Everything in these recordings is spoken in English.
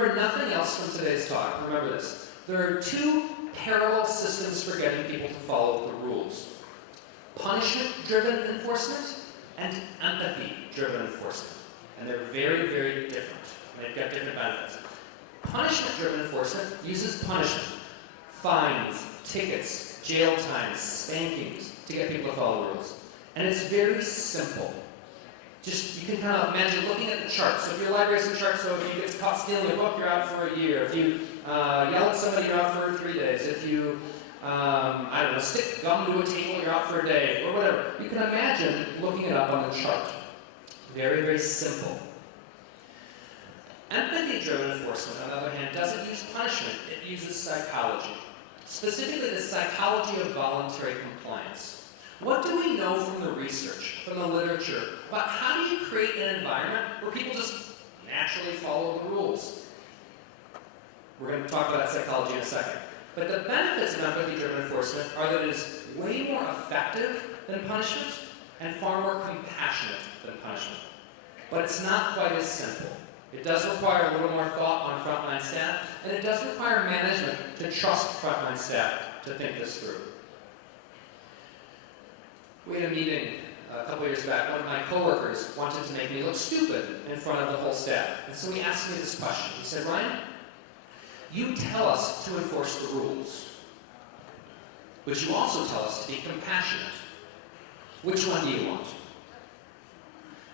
remember nothing else from today's talk, remember this. There are two parallel systems for getting people to follow the rules. Punishment-driven enforcement and empathy-driven enforcement. And they're very, very different. And they've got different benefits. Punishment-driven enforcement uses punishment, fines, tickets, jail times, spankings to get people to follow the rules. And it's very simple. Just, you can kind of imagine looking at the chart. So if your library's in chart, so if you get caught stealing a book, you're out for a year. If you yell at somebody, you're out for 3 days. If you, I don't know, stick gum to a table, you're out for a day, or whatever. You can imagine looking it up on the chart. Very, very simple. Empathy-driven enforcement, on the other hand, doesn't use punishment. It uses psychology. Specifically, the psychology of voluntary compliance. What do we know from the research, from the literature, about how do you create an environment where people just naturally follow the rules? We're going to talk about that psychology in a second. But the benefits of empathy-driven enforcement are that it is way more effective than punishment and far more compassionate than punishment. But it's not quite as simple. It does require a little more thought on frontline staff, and it does require management to trust frontline staff to think this through. We had a meeting a couple years back. One of my coworkers wanted to make me look stupid in front of the whole staff. And so he asked me this question. He said, Ryan, you tell us to enforce the rules, but you also tell us to be compassionate. Which one do you want?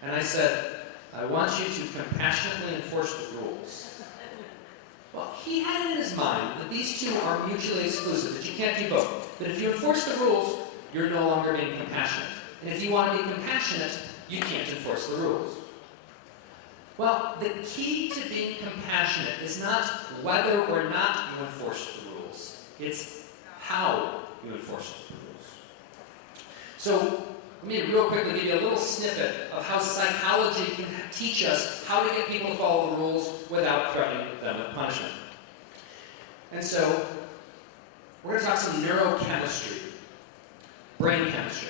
And I said, I want you to compassionately enforce the rules. Well, he had it in his mind that these two are mutually exclusive, that you can't do both. That if you enforce the rules, you're no longer being compassionate. And if you want to be compassionate, you can't enforce the rules. Well, the key to being compassionate is not whether or not you enforce the rules. It's how you enforce the rules. So, let me real quickly give you a little snippet of how psychology can teach us how to get people to follow the rules without threatening them with punishment. And so, we're going to talk some neurochemistry, brain chemistry.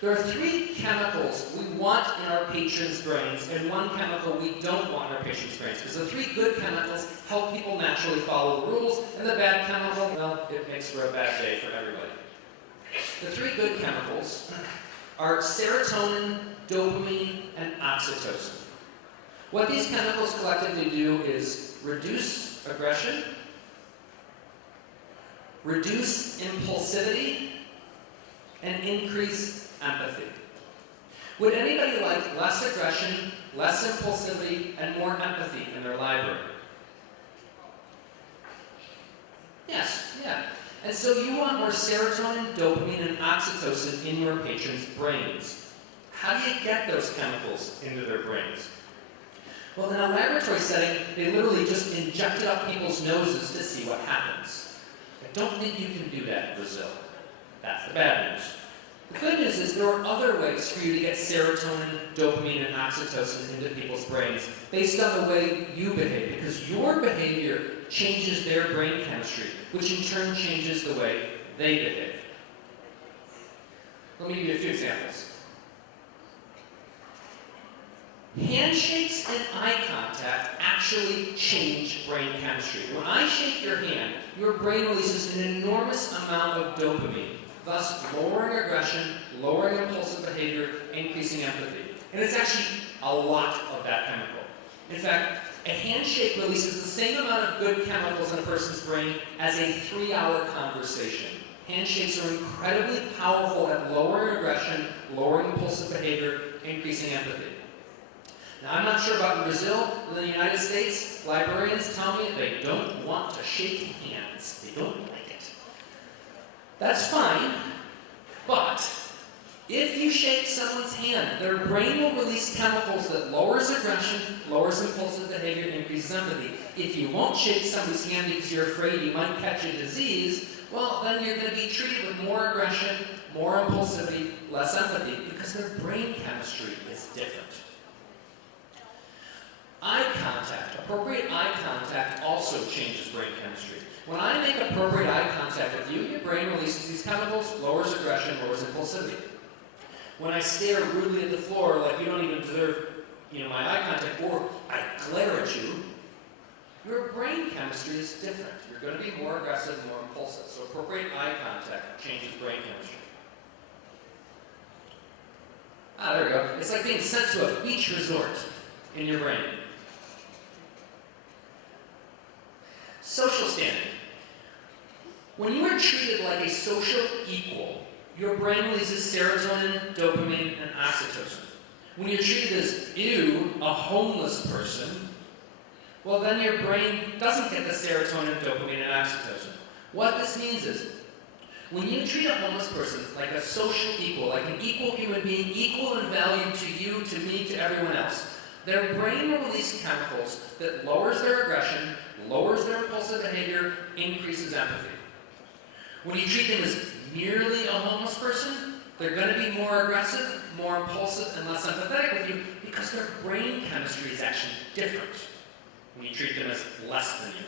There are 3 chemicals we want in our patrons' brains and 1 chemical we don't want in our patrons' brains. Because the 3 good chemicals help people naturally follow the rules, and the bad chemical, well, it makes for a bad day for everybody. The 3 good chemicals are serotonin, dopamine, and oxytocin. What these chemicals collectively do is reduce aggression, reduce impulsivity, and increase empathy. Would anybody like less aggression, less impulsivity, and more empathy in their library? Yes, yeah. And so you want more serotonin, dopamine, and oxytocin in your patrons' brains. How do you get those chemicals into their brains? Well, in a laboratory setting, they literally just inject it up people's noses to see what happens. I don't think you can do that in Brazil. That's the bad news. The good news is there are other ways for you to get serotonin, dopamine, and oxytocin into people's brains based on the way you behave, because your behavior changes their brain chemistry, which in turn changes the way they behave. Let me give you a few examples. Handshakes and eye contact actually change brain chemistry. When I shake your hand, your brain releases an enormous amount of dopamine, thus lowering aggression, lowering impulsive behavior, increasing empathy. And it's actually a lot of that chemical. In fact, a handshake releases the same amount of good chemicals in a person's brain as a 3-hour conversation. Handshakes are incredibly powerful at lowering aggression, lowering impulsive behavior, increasing empathy. Now, I'm not sure about in Brazil, but in the United States, librarians tell me they don't want to shake hands. They don't like it. That's fine, but if you shake someone's hand, their brain will release chemicals that lowers aggression, lowers impulsive behavior, and increases empathy. If you won't shake somebody's hand because you're afraid you might catch a disease, well, then you're going to be treated with more aggression, more impulsivity, less empathy, because their brain chemistry is different. Eye contact, appropriate eye contact also changes brain chemistry. When I make appropriate eye contact with you, your brain releases these chemicals, lowers aggression, lowers impulsivity. When I stare rudely at the floor like you don't even deserve, my eye contact, or I glare at you, your brain chemistry is different. You're going to be more aggressive, more impulsive. So appropriate eye contact changes brain chemistry. Ah, there we go. It's like being sent to a beach resort in your brain. Social standing. When you are treated like a social equal, your brain releases serotonin, dopamine, and oxytocin. When you're treated as, ew, a homeless person, well then your brain doesn't get the serotonin, dopamine, and oxytocin. What this means is, when you treat a homeless person like a social equal, like an equal human being, equal in value to you, to me, to everyone else, their brain will release chemicals that lowers their aggression, lowers their impulsive behavior, increases empathy. When you treat them as merely a homeless person, they're going to be more aggressive, more impulsive, and less empathetic with you because their brain chemistry is actually different when you treat them as less than you.